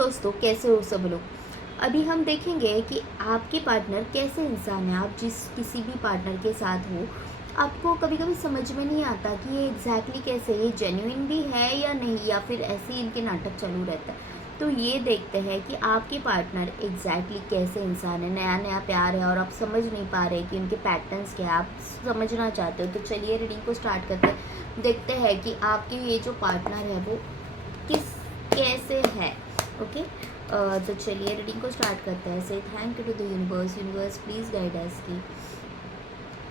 दोस्तों, कैसे हो सब लोग। अभी हम देखेंगे कि आपके पार्टनर कैसे इंसान है। आप जिस किसी भी पार्टनर के साथ हो, आपको कभी कभी समझ में नहीं आता कि ये एग्जैक्टली कैसे, ये जेन्युइन भी है या नहीं, या फिर ऐसे ही इनके नाटक चालू रहता है। तो ये देखते हैं कि आपके पार्टनर एग्जैक्टली कैसे इंसान है। नया नया प्यार है और आप समझ नहीं पा रहे कि उनके पैटर्न्स क्या है, आप समझना चाहते हो। तो चलिए रीडिंग को स्टार्ट करते हैं। देखते हैं कि आपके ये जो पार्टनर है वो किस कैसे है। ओके, तो चलिए रीडिंग को स्टार्ट करते हैं। Say thank you to the universe. Universe please guide us कि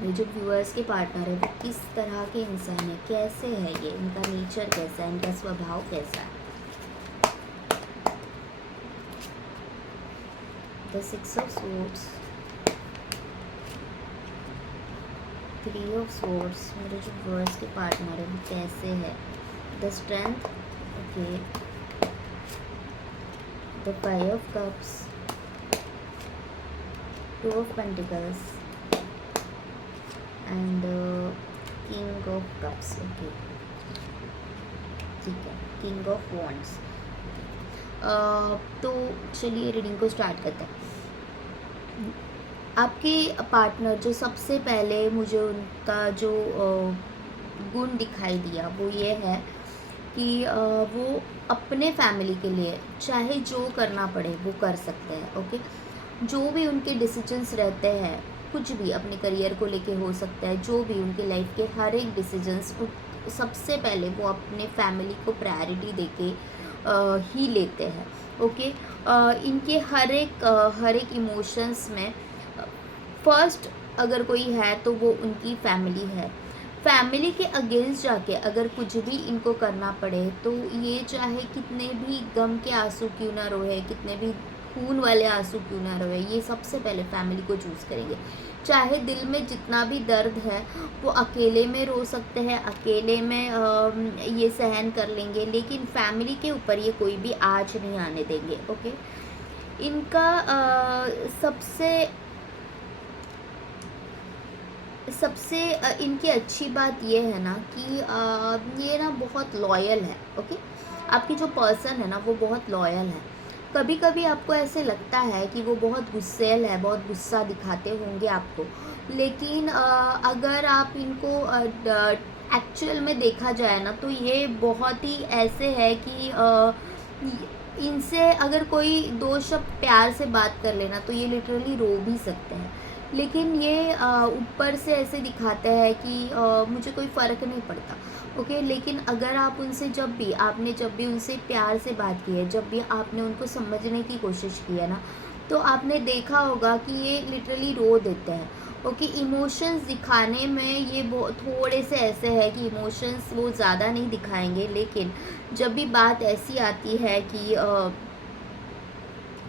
ये जो व्यूअर्स के पार्टनर है वो किस तरह के इंसान है, कैसे है ये, इनका नेचर कैसा है, इनका स्वभाव कैसा है। The 6 of swords, 3 of swords. मेरे जो व्यूअर्स के पार्टनर है वो कैसे है। The strength, okay, the 5 of cups, 2 of pentacles and king of cups। Okay, ठीक है, किंग ऑफ wands। तो चलिए रीडिंग को स्टार्ट करते हैं। आपके पार्टनर जो सबसे पहले मुझे उनका जो गुण दिखाई दिया वो ये है कि वो अपने फैमिली के लिए चाहे जो करना पड़े वो कर सकते हैं। ओके, जो भी उनके डिसीजंस रहते हैं, कुछ भी अपने करियर को लेके हो सकता है, जो भी उनके लाइफ के हर एक डिसीजंस सबसे पहले वो अपने फैमिली को प्रायोरिटी देके ही लेते हैं। ओके, इनके हर एक इमोशंस में फर्स्ट अगर कोई है तो वो उनकी फैमिली है। फैमिली के अगेंस्ट जाके अगर कुछ भी इनको करना पड़े तो ये चाहे कितने भी गम के आंसू क्यों ना रोए, कितने भी खून वाले आंसू क्यों ना रोए, ये सबसे पहले फैमिली को चूज़ करेंगे। चाहे दिल में जितना भी दर्द है वो अकेले में रो सकते हैं, अकेले में ये सहन कर लेंगे, लेकिन फैमिली के ऊपर ये कोई भी आँच नहीं आने देंगे। ओके, इनका सबसे इनकी अच्छी बात ये है ना कि ये ना बहुत लॉयल है। ओके, आपकी जो पर्सन है ना वो बहुत लॉयल है। कभी कभी आपको ऐसे लगता है कि वो बहुत गुस्सैल है, बहुत गुस्सा दिखाते होंगे आपको, लेकिन अगर आप इनको एक्चुअल में देखा जाए ना तो ये बहुत ही ऐसे है कि इनसे अगर कोई दो शब्द प्यार से बात कर लेना तो ये लिटरली रो भी सकते हैं, लेकिन ये ऊपर से ऐसे दिखाते हैं कि मुझे कोई फ़र्क नहीं पड़ता। ओके, लेकिन अगर आप उनसे जब भी उनसे प्यार से बात की है, जब भी आपने उनको समझने की कोशिश की है ना, तो आपने देखा होगा कि ये लिटरली रो देते हैं। ओके, इमोशंस दिखाने में ये थोड़े से ऐसे है कि इमोशंस वो ज़्यादा नहीं दिखाएंगे, लेकिन जब भी बात ऐसी आती है कि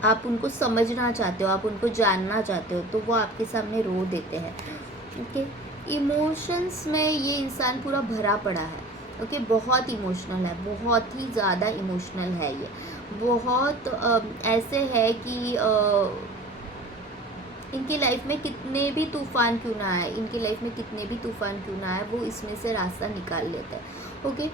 आप उनको समझना चाहते हो, आप उनको जानना चाहते हो, तो वो आपके सामने रो देते हैं। ओके, इमोशंस में ये इंसान पूरा भरा पड़ा है। ओके, बहुत इमोशनल है, बहुत ही ज़्यादा इमोशनल है ये। बहुत ऐसे है कि इनकी लाइफ में कितने भी तूफ़ान क्यों ना आए, इनकी लाइफ में कितने भी तूफ़ान क्यों ना आए, वो इसमें से रास्ता निकाल लेते हैं। ओके,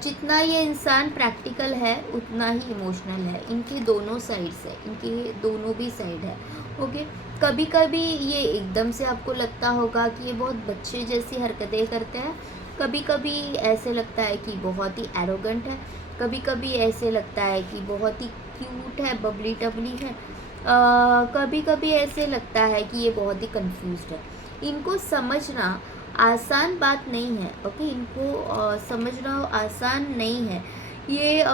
जितना ये इंसान प्रैक्टिकल है उतना ही इमोशनल है। इनकी दोनों साइड से, इनकी दोनों भी साइड है। ओके, कभी कभी ये एकदम से आपको लगता होगा कि ये बहुत बच्चे जैसी हरकतें करते हैं, कभी कभी ऐसे लगता है कि बहुत ही एरोगेंट है, कभी कभी ऐसे लगता है कि बहुत ही क्यूट है, बबली टबली है, कभी कभी ऐसे लगता है कि ये बहुत ही कंफ्यूज्ड है। इनको समझना आसान बात नहीं है। ओके, इनको समझना आसान नहीं है। ये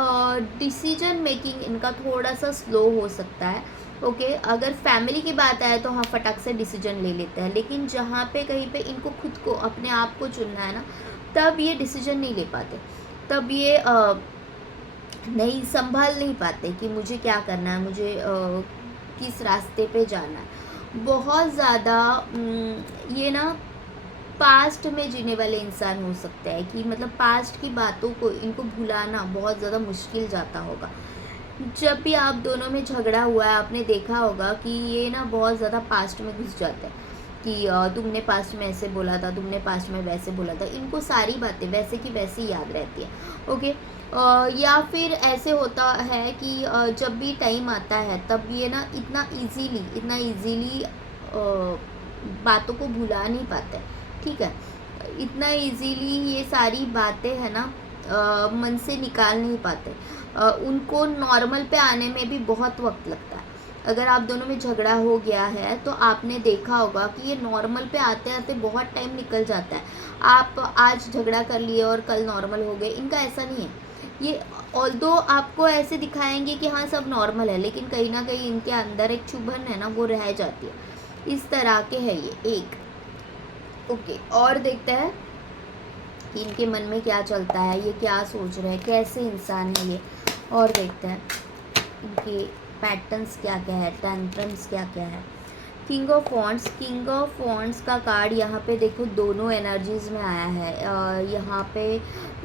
डिसीजन मेकिंग इनका थोड़ा सा स्लो हो सकता है। ओके, अगर फैमिली की बात आए तो हाँ फटाक से डिसीजन ले लेते हैं, लेकिन जहाँ पे कहीं पे इनको खुद को अपने आप को चुनना है ना, तब ये डिसीजन नहीं ले पाते, तब ये नहीं संभाल नहीं पाते कि मुझे क्या करना है, मुझे किस रास्ते पे जाना है। बहुत ज़्यादा ये ना पास्ट में जीने वाले इंसान हो सकते हैं कि मतलब पास्ट की बातों को इनको भुलाना बहुत ज़्यादा मुश्किल जाता होगा। जब भी आप दोनों में झगड़ा हुआ है, आपने देखा होगा कि ये ना बहुत ज़्यादा पास्ट में घुस जाते हैं कि तुमने पास्ट में ऐसे बोला था, तुमने पास्ट में वैसे बोला था। इनको सारी बातें वैसे की वैसी याद रहती है। ओके, या फिर ऐसे होता है कि जब भी टाइम आता है तब ये ना इतना इजीली बातों को भुला नहीं पाते, ठीक है। इतना इजीली ये सारी बातें है ना मन से निकाल नहीं पाते। उनको नॉर्मल पे आने में भी बहुत वक्त लगता है। अगर आप दोनों में झगड़ा हो गया है तो आपने देखा होगा कि ये नॉर्मल पे आते आते बहुत टाइम निकल जाता है। आप आज झगड़ा कर लिए और कल नॉर्मल हो गए, इनका ऐसा नहीं है। ये ऑल्दो आपको ऐसे दिखाएंगे कि हाँ सब नॉर्मल है, लेकिन कहीं ना कहीं इनके अंदर एक चुभन है ना, वो रह जाती है। इस तरह के है ये एक। ओके, और देखते हैं कि इनके मन में क्या चलता है, ये क्या सोच रहे हैं, कैसे इंसान है ये। और देखते हैं इनके पैटर्न्स क्या क्या है, टेंट्रम्स क्या क्या है। किंग ऑफ वॉन्ड्स का कार्ड यहाँ पे देखो दोनों एनर्जीज में आया है। यहाँ पे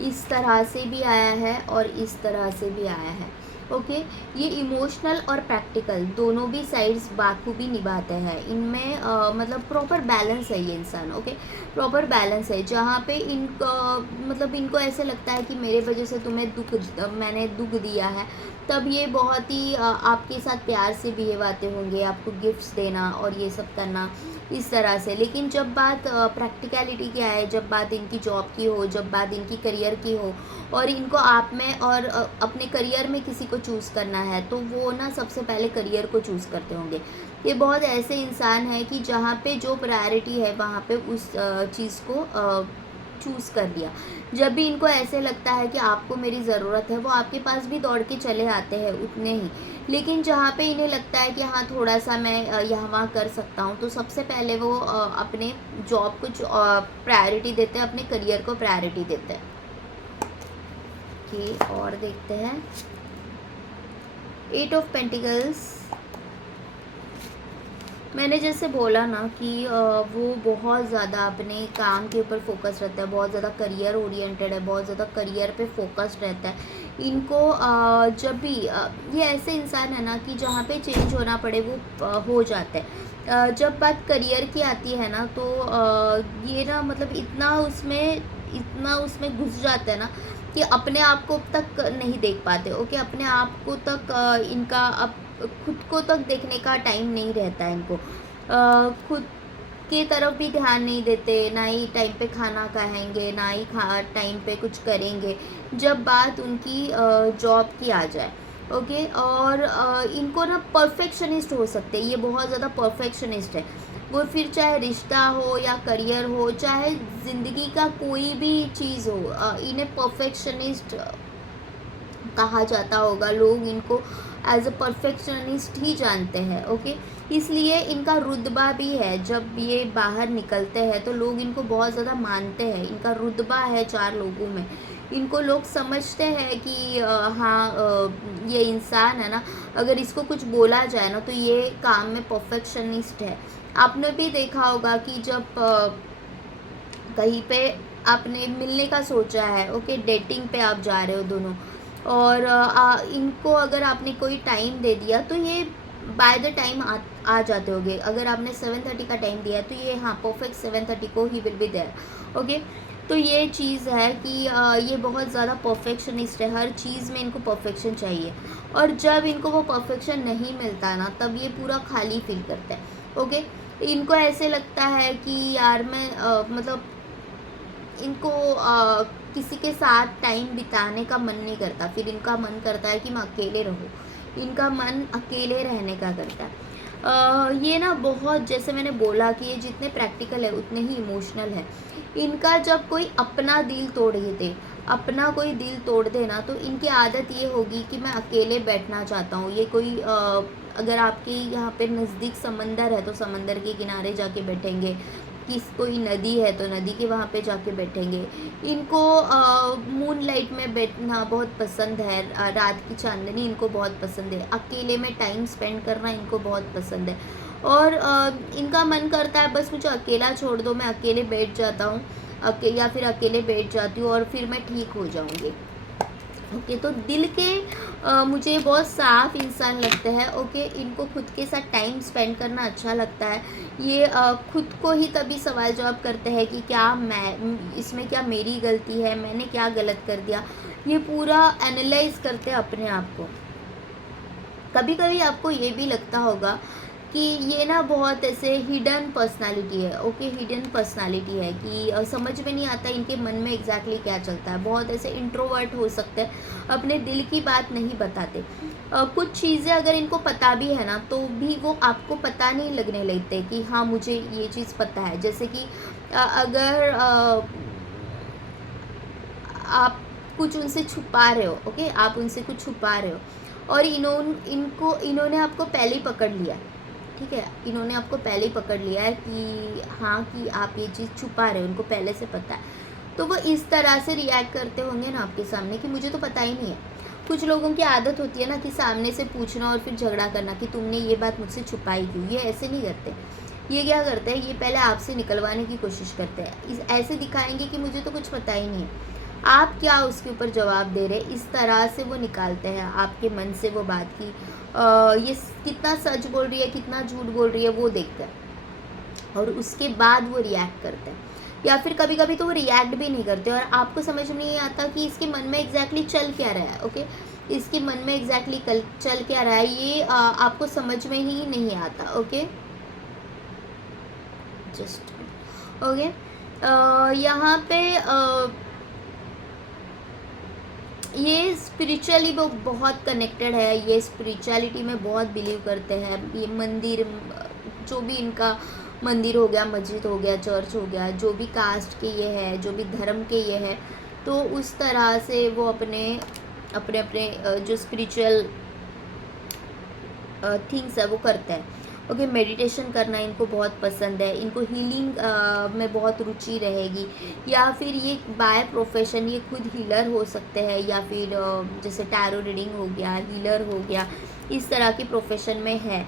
इस तरह से भी आया है और इस तरह से भी आया है। ओके, ये इमोशनल और प्रैक्टिकल दोनों भी साइड्स बाखूबी निभाते हैं। इनमें मतलब प्रॉपर बैलेंस है ये इंसान। ओके, प्रॉपर बैलेंस है, जहाँ पे इनको मतलब इनको ऐसे लगता है कि मेरे वजह से मैंने दुख दिया है, तब ये बहुत ही आपके साथ प्यार से बिहेव आते होंगे, आपको गिफ्ट्स देना और ये सब करना इस तरह से। लेकिन जब बात प्रैक्टिकलिटी की आए, जब बात इनकी जॉब की हो, जब बात इनकी करियर की हो और इनको आप में और अपने करियर में किसी को चूज़ करना है, तो वो ना सबसे पहले करियर को चूज़ करते होंगे। ये बहुत ऐसे इंसान है कि जहाँ पे जो प्रायोरिटी है वहाँ पे उस चीज़ को चूज़ कर लिया। जब भी इनको ऐसे लगता है कि आपको मेरी ज़रूरत है, वो आपके पास भी दौड़ के चले आते हैं उतने ही। लेकिन जहाँ पे इन्हें लगता है कि हाँ थोड़ा सा मैं यहाँ वहाँ कर सकता हूँ, तो सबसे पहले वो अपने जॉब को प्रायोरिटी देते हैं, अपने करियर को प्रायोरिटी देते हैं। ओके, और देखते हैं 8 ऑफ पेंटिकल्स। मैंने जैसे बोला ना कि वो बहुत ज़्यादा अपने काम के ऊपर फोकस रहता है, बहुत ज़्यादा करियर ओरिएंटेड है, बहुत ज़्यादा करियर पे फोकस्ड रहता है। इनको जब भी ये ऐसे इंसान है ना कि जहाँ पे चेंज होना पड़े वो हो जाता है। जब बात करियर की आती है ना, तो ये ना मतलब इतना उसमें घुस जाता है ना कि अपने आप को तक नहीं देख पाते। ओके, अपने आप को तक इनका अब खुद को तक देखने का टाइम नहीं रहता है इनको। खुद की तरफ भी ध्यान नहीं देते, ना ही टाइम पे खाना खाएंगे, ना ही टाइम पे कुछ करेंगे जब बात उनकी जॉब की आ जाए। ओके, और इनको ना परफेक्शनिस्ट हो सकते हैं, ये बहुत ज़्यादा परफेक्शनिस्ट है। वो फिर चाहे रिश्ता हो या करियर हो, चाहे ज़िंदगी का कोई भी चीज़ हो, इन्हें परफेक्शनिस्ट कहा जाता होगा। लोग इनको एज अ परफेक्शनिस्ट ही जानते हैं। ओके, इसलिए इनका रुतबा भी है, जब ये बाहर निकलते हैं तो लोग इनको बहुत ज़्यादा मानते हैं। इनका रुतबा है 4 लोगों में। इनको लोग समझते हैं कि हाँ ये इंसान है ना, अगर इसको कुछ बोला जाए ना तो ये काम में परफेक्शनिस्ट है। आपने भी देखा होगा कि जब कहीं पे आपने मिलने का सोचा है, ओके, डेटिंग पे आप जा रहे हो दोनों, और इनको अगर आपने कोई टाइम दे दिया तो ये बाय द टाइम आ जाते होंगे। अगर आपने 7:30 का टाइम दिया तो ये हाँ परफेक्ट 7:30 को ही विल बी देयर। ओके, तो ये चीज़ है कि ये बहुत ज़्यादा परफेक्शनिस्ट है, हर चीज़ में इनको परफेक्शन चाहिए। और जब इनको वो परफेक्शन नहीं मिलता ना, तब ये पूरा खाली फील करता है। ओके, इनको ऐसे लगता है कि यार मैं मतलब इनको किसी के साथ टाइम बिताने का मन नहीं करता, फिर इनका मन करता है कि मैं अकेले रहूँ। इनका मन अकेले रहने का करता है। ये ना बहुत, जैसे मैंने बोला कि ये जितने प्रैक्टिकल है उतने ही इमोशनल है। इनका जब कोई अपना दिल तोड़ दे, अपना कोई दिल तोड़ दे ना, तो इनकी आदत ये होगी कि मैं अकेले बैठना चाहता हूँ। ये कोई अगर आपके यहाँ पे नज़दीक समंदर है तो समंदर के किनारे जाके बैठेंगे, कोई नदी है तो नदी के वहाँ पे जाके बैठेंगे। इनको मून लाइट में बैठना बहुत पसंद है, रात की चांदनी इनको बहुत पसंद है, अकेले में टाइम स्पेंड करना इनको बहुत पसंद है। और इनका मन करता है बस मुझे अकेला छोड़ दो, मैं अकेले बैठ जाता हूँ, या फिर अकेले बैठ जाती हूँ और फिर मैं ठीक हो जाऊँगी। ओके, तो दिल के मुझे बहुत साफ इंसान लगते हैं। ओके, इनको खुद के साथ टाइम स्पेंड करना अच्छा लगता है। ये खुद को ही तभी सवाल जवाब करते हैं कि क्या मैं इसमें, क्या मेरी गलती है, मैंने क्या गलत कर दिया। ये पूरा एनालाइज करते हैं अपने आप को। कभी कभी आपको ये भी लगता होगा कि ये ना बहुत ऐसे हिडन पर्सनालिटी है। ओके, हिडन पर्सनालिटी है कि समझ में नहीं आता इनके मन में एग्जैक्टली क्या चलता है। बहुत ऐसे इंट्रोवर्ट हो सकते हैं, अपने दिल की बात नहीं बताते। कुछ चीज़ें अगर इनको पता भी है ना, तो भी वो आपको पता नहीं लगने लगते कि हाँ मुझे ये चीज़ पता है। जैसे कि अगर आप कुछ उनसे छुपा रहे हो, ओके, आप उनसे कुछ छुपा रहे हो और इन्होंने आपको पहले ही पकड़ लिया, ठीक है, इन्होंने आपको पहले ही पकड़ लिया है कि हाँ कि आप ये चीज़ छुपा रहे हो, उनको पहले से पता है। तो वो इस तरह से रिएक्ट करते होंगे ना आपके सामने कि मुझे तो पता ही नहीं है। कुछ लोगों की आदत होती है ना कि सामने से पूछना और फिर झगड़ा करना कि तुमने ये बात मुझसे छुपाई क्यों। ये ऐसे नहीं करते। ये क्या करते हैं, ये पहले आपसे निकलवाने की कोशिश करते हैं। ऐसे दिखाएंगे कि मुझे तो कुछ पता ही नहीं है। आप क्या उसके ऊपर जवाब दे रहे, इस तरह से वो निकालते हैं आपके मन से वो बात की ये कितना सच बोल रही है, कितना झूठ बोल रही है, वो देखते हैं और उसके बाद वो रिएक्ट करते हैं। या फिर कभी कभी तो वो रिएक्ट भी नहीं करते और आपको समझ में नहीं आता कि इसके मन में एग्जैक्टली चल क्या रहा है। ओके, इसके मन में एग्जैक्टली चल क्या रहा है, ये आपको समझ में ही नहीं आता। ओके, जस्ट ओके, यहाँ पे ये स्पिरिचुअली वो बहुत कनेक्टेड है। ये स्पिरिचुअलिटी में बहुत बिलीव करते हैं। ये मंदिर, जो भी इनका मंदिर हो गया, मस्जिद हो गया, चर्च हो गया, जो भी कास्ट के ये है, जो भी धर्म के ये है, तो उस तरह से वो अपने अपने अपने जो स्पिरिचुअल थिंग्स है वो करते हैं। ओके, मेडिटेशन करना इनको बहुत पसंद है। इनको हीलिंग में बहुत रुचि रहेगी। या फिर ये बाय प्रोफेशन ये खुद हीलर हो सकते हैं, या फिर जैसे टैरो रीडिंग हो गया, हीलर हो गया, इस तरह की प्रोफेशन में है।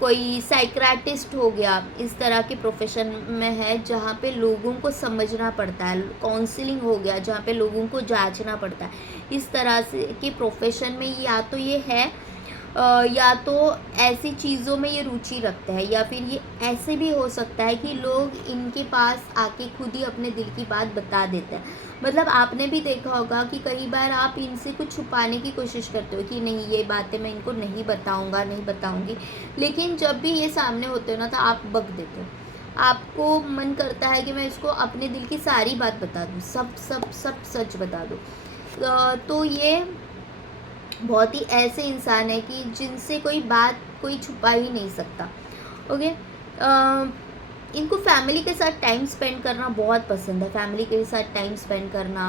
कोई साइक्राटिस्ट हो गया, इस तरह के प्रोफेशन में है जहाँ पे लोगों को समझना पड़ता है। काउंसलिंग हो गया, जहाँ पे लोगों को जांचना पड़ता है। इस तरह से के प्रोफेशन में या तो ये है या तो ऐसी चीज़ों में ये रुचि रखते हैं, या फिर ये ऐसे भी हो सकता है कि लोग इनके पास आके खुद ही अपने दिल की बात बता देते हैं। मतलब आपने भी देखा होगा कि कई बार आप इनसे कुछ छुपाने की कोशिश करते हो कि नहीं ये बातें मैं इनको नहीं बताऊंगा, नहीं बताऊंगी, लेकिन जब भी ये सामने होते हो ना तो आप बक देते हो। आपको मन करता है कि मैं इसको अपने दिल की सारी बात बता दूँ, सब सब सब सच बता दूँ। तो ये बहुत ही ऐसे इंसान है कि जिनसे कोई छुपा ही नहीं सकता। ओके, इनको फैमिली के साथ टाइम स्पेंड करना बहुत पसंद है। फैमिली के साथ टाइम स्पेंड करना,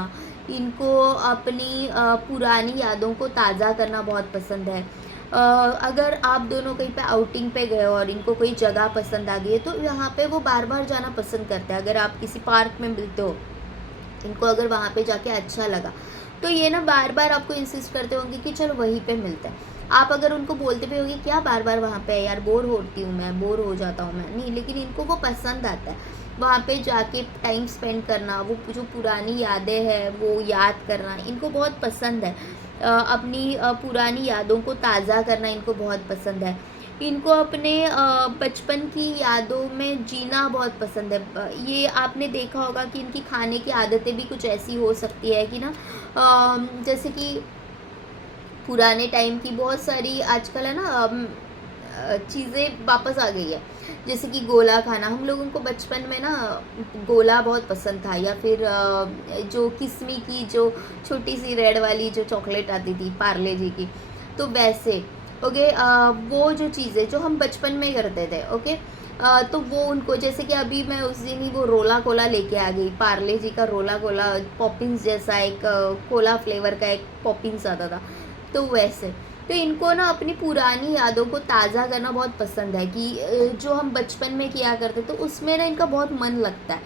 इनको अपनी पुरानी यादों को ताज़ा करना बहुत पसंद है। अगर आप दोनों कहीं पे आउटिंग पे गए और इनको कोई जगह पसंद आ गई है तो यहाँ पे वो बार बार जाना पसंद करते हैं। अगर आप किसी पार्क में मिलते हो, इनको अगर वहाँ पे जाके अच्छा लगा तो ये ना बार बार आपको इंसिस्ट करते होंगे कि चलो वहीं पे मिलते हैं। आप अगर उनको बोलते भी होंगे क्या बार बार वहाँ पे, यार बोर होती हूँ मैं, बोर हो जाता हूँ मैं, नहीं, लेकिन इनको वो पसंद आता है वहाँ पे जाके टाइम स्पेंड करना। वो जो पुरानी यादें हैं वो याद करना इनको बहुत पसंद है। अपनी पुरानी यादों को ताज़ा करना इनको बहुत पसंद है। इनको अपने बचपन की यादों में जीना बहुत पसंद है। ये आपने देखा होगा कि इनकी खाने की आदतें भी कुछ ऐसी हो सकती है कि ना जैसे कि पुराने टाइम की बहुत सारी आजकल है ना चीज़ें वापस आ गई है। जैसे कि गोला खाना, हम लोगों को बचपन में ना गोला बहुत पसंद था। या फिर जो किस्मी की जो छोटी सी रेड वाली जो चॉकलेट आती थी पार्ले जी की, तो वैसे ओके, वो जो चीज़ें जो हम बचपन में करते थे, ओके, तो वो उनको, जैसे कि अभी मैं उस दिन ही वो रोला कोला लेके आ गई, पार्ले जी का रोला कोला, पॉपिंस जैसा एक कोला फ्लेवर का एक पॉपिंस आता था, तो वैसे। तो इनको ना अपनी पुरानी यादों को ताज़ा करना बहुत पसंद है कि जो हम बचपन में किया करते तो उसमें ना इनका बहुत मन लगता है।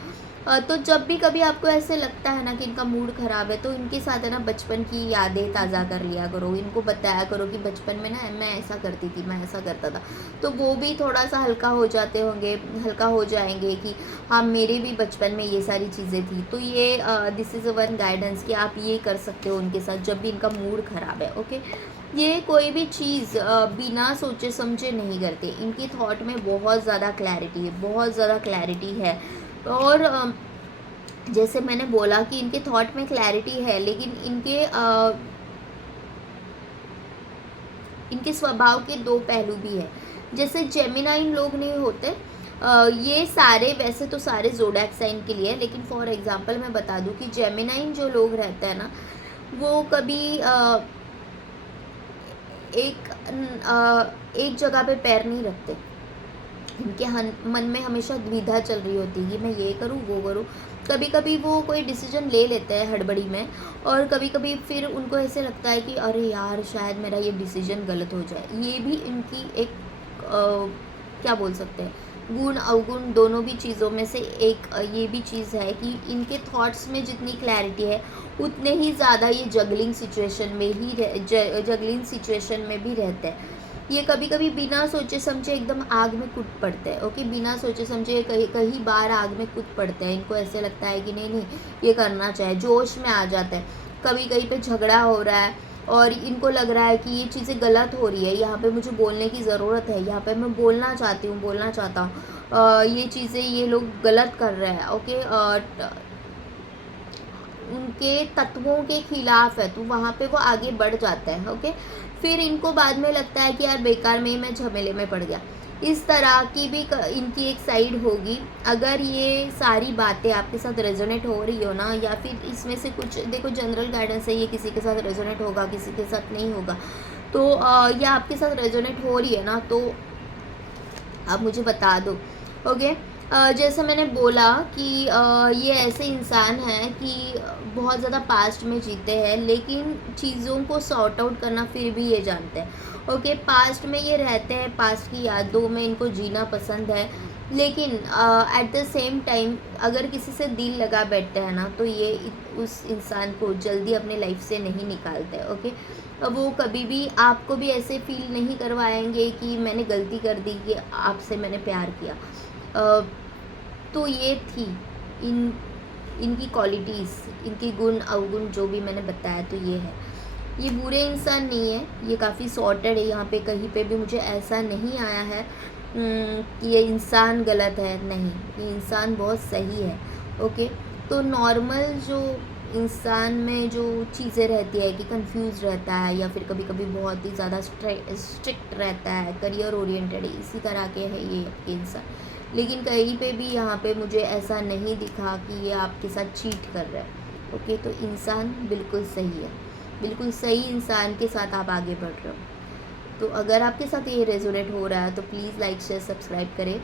तो जब भी कभी आपको ऐसे लगता है ना कि इनका मूड ख़राब है, तो इनके साथ है ना बचपन की यादें ताज़ा कर लिया करो। इनको बताया करो कि बचपन में ना मैं ऐसा करती थी, मैं ऐसा करता था। तो वो भी थोड़ा-सा हल्का हो जाते होंगे, हल्का हो जाएँगे कि हाँ, मेरे भी बचपन में ये सारी चीज़ें थी। तो ये this is a one guidance कि आप ये कर सकते हो उनके साथ जब भी इनका मूड ख़राब है, ओके? ये कोई भी चीज़ बिना सोचे समझे नहीं करते। इनकी थॉट में बहुत ज़्यादा क्लैरिटी है, बहुत ज़्यादा क्लैरिटी है। और जैसे मैंने बोला कि इनके थॉट में क्लैरिटी है, लेकिन इनके स्वभाव के दो पहलू भी है। जैसे जेमिनाइन लोग नहीं होते, ये सारे, वैसे तो सारे ज़ोडिएक साइन के लिए है, लेकिन फॉर एग्जांपल मैं बता दूं कि जेमिनाइन जो लोग रहते हैं ना, वो कभी एक जगह पे पैर नहीं रखते। इनके मन में हमेशा द्विधा चल रही होती है कि मैं ये करूँ वो करूँ। कभी कभी वो कोई डिसीजन ले लेते हैं हड़बड़ी में, और कभी कभी फिर उनको ऐसे लगता है कि अरे यार शायद मेरा ये डिसीजन गलत हो जाए। ये भी इनकी एक क्या बोल सकते हैं, गुण अवगुण दोनों भी चीज़ों में से एक ये भी चीज़ है कि इनके थॉट्स में जितनी क्लैरिटी है, उतने ही ज़्यादा ये जगलिंग सिचुएशन में भी रहते हैं। ये कभी कभी बिना सोचे समझे एकदम आग में कूद पड़ते हैं, ओके? बिना सोचे समझे कई कई बार आग में कूद पड़ते हैं। इनको ऐसे लगता है कि नहीं नहीं ये करना चाहिए, जोश में आ जाता है। कभी कहीं पे झगड़ा हो रहा है और इनको लग रहा है कि ये चीज़ें गलत हो रही है, यहाँ पे मुझे बोलने की ज़रूरत है, यहाँ पे मैं बोलना चाहती हूँ, बोलना चाहता हूँ, ये चीज़ें ये लोग गलत कर रहे हैं, ओके? उनके तत्वों के खिलाफ है, तो वहाँ पे वो आगे बढ़ जाता है, ओके? फिर इनको बाद में लगता है कि यार बेकार में ही मैं झमेले में पड़ गया। इस तरह की भी इनकी एक साइड होगी। अगर ये सारी बातें आपके साथ रेजोनेट हो रही हो ना, या फिर इसमें से कुछ, देखो जनरल गाइडेंस है, ये किसी के साथ रेजोनेट होगा, किसी के साथ नहीं होगा। तो ये आपके साथ रेजोनेट हो रही है ना, तो आप मुझे बता दो, ओके? जैसे मैंने बोला कि ये ऐसे इंसान हैं कि बहुत ज़्यादा पास्ट में जीते हैं, लेकिन चीज़ों को सॉर्ट आउट करना फिर भी ये जानते हैं, ओके? पास्ट में ये रहते हैं, पास्ट की यादों में इनको जीना पसंद है, लेकिन एट द सेम टाइम अगर किसी से दिल लगा बैठते हैं ना, तो ये उस इंसान को जल्दी अपने लाइफ से नहीं निकालते, ओके? वो कभी भी आपको भी ऐसे फील नहीं करवाएंगे कि मैंने गलती कर दी, कि आपसे मैंने प्यार किया। तो ये थी इनकी क्वालिटीज़, इनकी गुण अवगुण जो भी मैंने बताया, तो ये है। ये बुरे इंसान नहीं है, ये काफ़ी सॉर्टेड है। यहाँ पे कहीं पे भी मुझे ऐसा नहीं आया है कि ये इंसान गलत है, नहीं, ये इंसान बहुत सही है, ओके? तो नॉर्मल जो इंसान में जो चीज़ें रहती है कि कंफ्यूज रहता है, या फिर कभी कभी बहुत ही ज़्यादा स्ट्रिक्ट रहता है, करियर ओरिएंटेड, इसी तरह के है ये इंसान। लेकिन कहीं पे भी यहाँ पे मुझे ऐसा नहीं दिखा कि ये आपके साथ चीट कर रहा है, ओके? तो इंसान बिल्कुल सही है, बिल्कुल सही इंसान के साथ आप आगे बढ़ रहे हो। तो अगर आपके साथ ये रेजोनेट हो रहा है तो प्लीज़ लाइक शेयर सब्सक्राइब करें।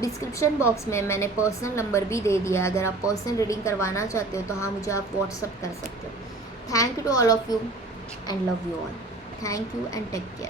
डिस्क्रिप्शन बॉक्स में मैंने पर्सनल नंबर भी दे दिया है, अगर आप पर्सनल रीडिंग करवाना चाहते हो तो हाँ, मुझे आप व्हाट्सअप कर सकते हो। Thank you to all of you and love you all. Thank you and take care.